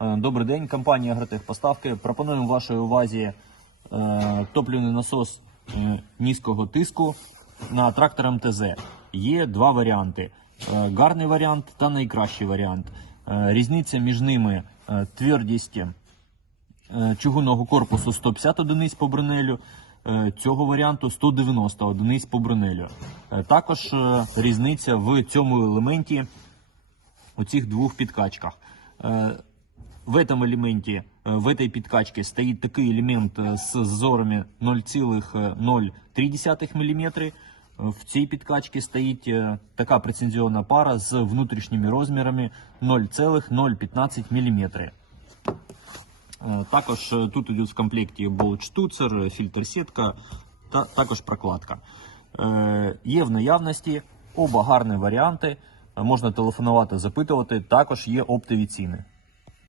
Е, Добрий день, компанія Агротехпоставки. Пропонуємо вашій увазі е, топливний насос е, низького тиску на трактор МТЗ. Є два варіанти: Е, гарний варіант та найкращий варіант. Різниця між ними твердість чугунного корпусу 150 одиниць по бронелю. Цього варіанту 190 одиниць по бронелю. Також різниця в цьому елементі у цих двох підкачках В этом элементе, э, в этой підкачке стоит такий елемент э, з зазорами 0,03 мм. В цій підкачці стоїть е, така прецензіонна пара з внутрішніми розмірами 0,015 мм. Е, Також е, тут йдуть в комплекті болт-штуцер, фільтр-сітка та також прокладка. Е, Є в наявності оба гарні варіанти. Е, Можна телефонувати, запитувати. Також є оптові ціни.